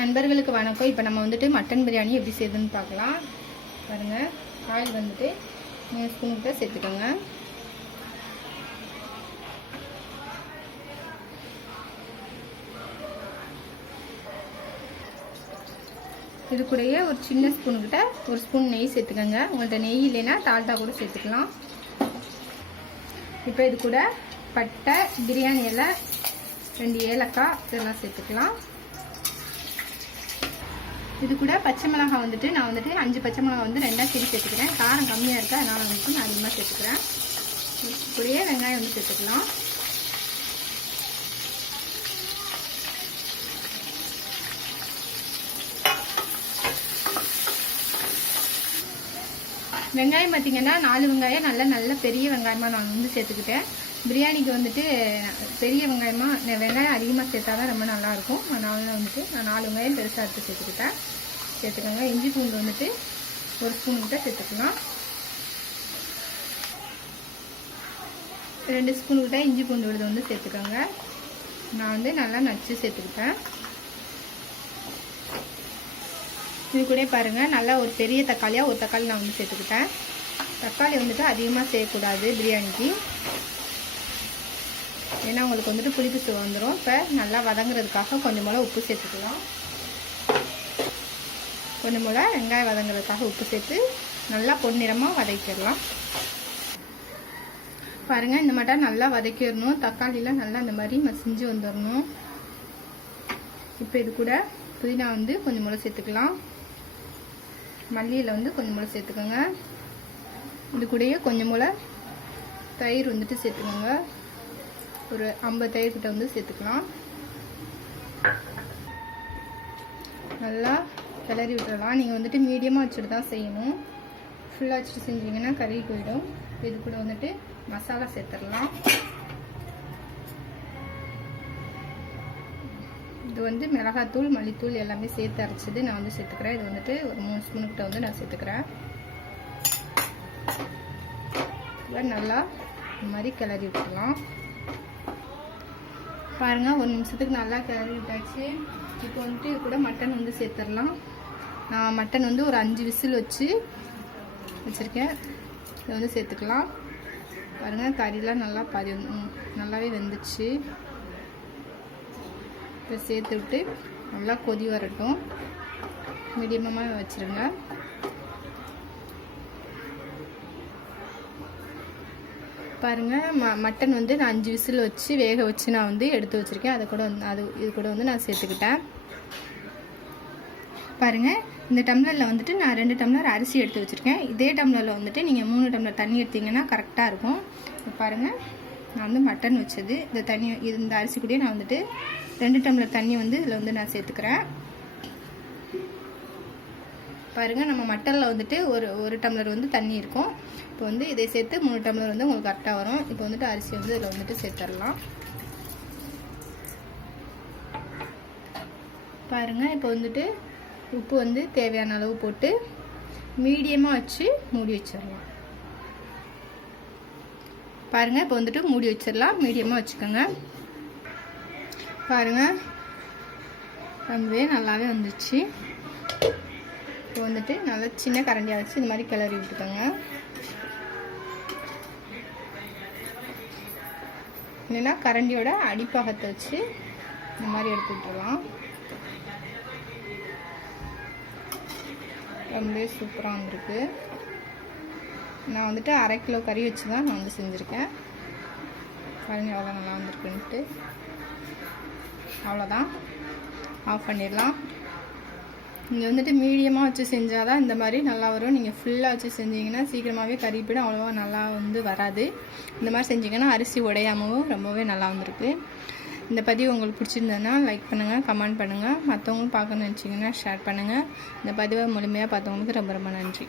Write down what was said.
நண்பர்களுக்கு வணக்கம். இப்போ நம்ம வந்துட்டு மட்டன் பிரியாணி எப்படி செய்யுதுன்னு பார்க்கலாம். பாருங்கள், ஆயில் வந்துட்டு 3 ஸ்பூன் கிட்ட சேர்த்துக்கோங்க. இது கூடயே ஒரு சின்ன ஸ்பூனுக்கிட்ட 1 ஸ்பூன் நெய் சேர்த்துக்கோங்க. உங்கள்கிட்ட நெய் இல்லைன்னா டால்டா கூட சேர்த்துக்கலாம். இப்போ இது கூட பட்டை, பிரியாணி இலை, 2 ஏலக்காய் இதெல்லாம் சேர்த்துக்கலாம். இது கூட பச்சை மிளகாய் வந்துட்டு நான் வந்துட்டு 5 பச்சை மிளகாய் வந்து 2ஆக கிரி சேர்த்துக்கிறேன். காரம் கம்மியாக இருக்கா, அதனால் வந்துட்டு நான் அதிகமாக சேர்த்துக்கிறேன். கூடயே வெங்காயம் வந்து சேர்த்துக்கலாம். வெங்காயம் பார்த்திங்கன்னா 4 வெங்காயம் நல்ல பெரிய வெங்காயமாக நான் வந்து சேர்த்துக்கிட்டேன். பிரியாணிக்கு வந்துட்டு பெரிய வெங்காயமாக வெங்காயம் அதிகமாக சேர்த்தா தான் ரொம்ப நல்லாயிருக்கும். அதனால வந்துட்டு நான் 4 வெங்காயம் பெருசாக எடுத்து சேர்த்துக்கோங்க. இஞ்சி பூண்டு வந்துட்டு 1 ஸ்பூன் கிட்ட சேர்த்துக்கலாம். 2 ஸ்பூன் கிட்ட இஞ்சி பூண்டு விழுது வந்து சேர்த்துக்கோங்க. நான் வந்து நல்லா நச்சு சேர்த்துக்கிட்டேன். இது கூட பாருங்கள், நல்லா ஒரு பெரிய தக்காளியாக ஒரு தக்காளி நான் வந்து சேர்த்துக்கிட்டேன். தக்காளி வந்துட்டு அதிகமாக செய்யக்கூடாது பிரியாணிக்கு, ஏன்னா உங்களுக்கு வந்துட்டு புளிப்பு சுவை வந்துடும். இப்போ நல்லா வதங்குறதுக்காக கொஞ்சம் போல் உப்பு சேர்த்துக்கலாம். கொஞ்சம் போல் வெங்காயம் வதங்குறதுக்காக உப்பு சேர்த்து நல்லா பொன்னிறமாக வதக்கிடலாம். பாருங்கள், இந்த மட்டும் நல்லா வதக்கிடணும். தக்காளிலாம் நல்லா இந்த மாதிரி மசிஞ்சு வந்துடணும். இப்போ இது கூட புதினா வந்து கொஞ்சம் போல் சேர்த்துக்கலாம். மல்லியில் வந்து கொஞ்சம் போல் சேர்த்துக்கோங்க. இது கூடயே கொஞ்சம் போல் தயிர் வந்துட்டு சேர்த்துக்கோங்க. ஒரு 50 தயிர் கிட்ட வந்து சேர்த்துக்கலாம். நல்லா கிளறி விட்டுறலாம். நீங்கள் வந்துட்டு மீடியமாக வச்சுட்டு தான் செய்யணும். ஃபுல்லாக வச்சுட்டு செஞ்சீங்கன்னா கறி போயிடும். இது கூட வந்துட்டு மசாலா சேர்த்துடலாம். இது வந்து மிளகாத்தூள், மல்லித்தூள் எல்லாமே சேர்த்து அரைச்சது நான் வந்து சேர்த்துக்கிறேன். இது வந்துட்டு ஒரு 3 ஸ்பூன் கிட்ட வந்து நான் சேர்த்துக்கிறேன். நல்லா இந்த மாதிரி கிளறி விட்டுடலாம். பாருங்கள், 1 நிமிஷத்துக்கு நல்லா கிளறி விட்டாச்சு. இப்போ வந்துட்டு இது கூட மட்டன் வந்து சேர்த்துடலாம். நான் மட்டன் வந்து ஒரு 5 விசில் வச்சுருக்கேன். இதை வந்து சேர்த்துக்கலாம். பாருங்கள், கறிலாம் நல்லாவே வெந்துச்சு. இதை சேர்த்து விட்டு நல்லா கொதி வரட்டும். மீடியமாக வச்சுருங்க. பாருங்கள், மட்டன் வந்து நான் 5 விசில் வேக வச்சு நான் வந்து எடுத்து வச்சுருக்கேன். இது கூட வந்து நான் சேர்த்துக்கிட்டேன். பாருங்கள், இந்த டம்ளரில் வந்துட்டு நான் 2 டம்ளர் அரிசி எடுத்து வச்சுருக்கேன். இதே டம்ளரில் வந்துட்டு நீங்கள் 3 டம்ளர் தண்ணி எடுத்திங்கன்னா கரெக்டாக இருக்கும். பாருங்கள், நான் வந்து மட்டன் வச்சது இந்த அரிசி கூடயே நான் வந்துட்டு 2 டம்ளர் தண்ணி வந்து இதில் வந்து நான் சேர்த்துக்கிறேன். பாருங்கள், நம்ம மட்டனில் வந்துட்டு ஒரு டம்ளர் வந்து தண்ணி இருக்கும். இப்போ வந்து இதை சேர்த்து 3 டம்ளர் வந்து உங்களுக்கு கரெக்டாக வரும். இப்போ வந்துட்டு அரிசி வந்து இதில் வந்துட்டு சேர்த்துடலாம். பாருங்கள், இப்போ வந்துட்டு உப்பு வந்து தேவையான அளவு போட்டு மீடியமாக வச்சு மூடி வச்சிடலாம். பாருங்கள், இப்போ வந்துட்டு மூடி வச்சிடலாம். மீடியமாக வச்சுக்கோங்க. பாருங்கள், ரொம்பவே நல்லாவே வந்துச்சு. இப்போ வந்துட்டு நல்லா சின்ன கரண்டியாக வச்சு இந்த மாதிரி கிளறி விட்டுக்கோங்க. இல்லைன்னா கரண்டியோட அடிப்பாகத்தை வச்சு இந்த மாதிரி எடுத்து விட்டுடலாம். ரொம்பவே சூப்பராக வந்திருக்கு. நான் வந்துட்டு 1/2 கிலோ கறி வச்சு தான் நான் வந்து செஞ்சுருக்கேன். பாருங்கள், எவ்வளோ நல்லா வந்திருக்குன்ட்டு. அவ்வளோதான், ஆஃப் பண்ணிடலாம். நீங்கள் வந்துட்டு மீடியமாக வச்சு செஞ்சால் தான் இந்த மாதிரி நல்லா வரும். நீங்கள் ஃபுல்லாக வச்சு செஞ்சீங்கன்னா சீக்கிரமாகவே கறி போய்டும், அவ்வளோவா நல்லா வந்து வராது. இந்த மாதிரி செஞ்சிங்கன்னா அரிசி உடையாமவும் ரொம்பவே நல்லா வந்திருக்கு. இந்த பதிவு உங்களுக்கு பிடிச்சிருந்ததுன்னா லைக் பண்ணுங்கள், கமெண்ட் பண்ணுங்கள். மற்றவங்களும் பார்க்கணுன்னு நினச்சிங்கன்னா ஷேர் பண்ணுங்கள். இந்த பதிவை முழுமையாக பார்த்தவங்களுக்கு ரொம்ப ரொம்ப நன்றி.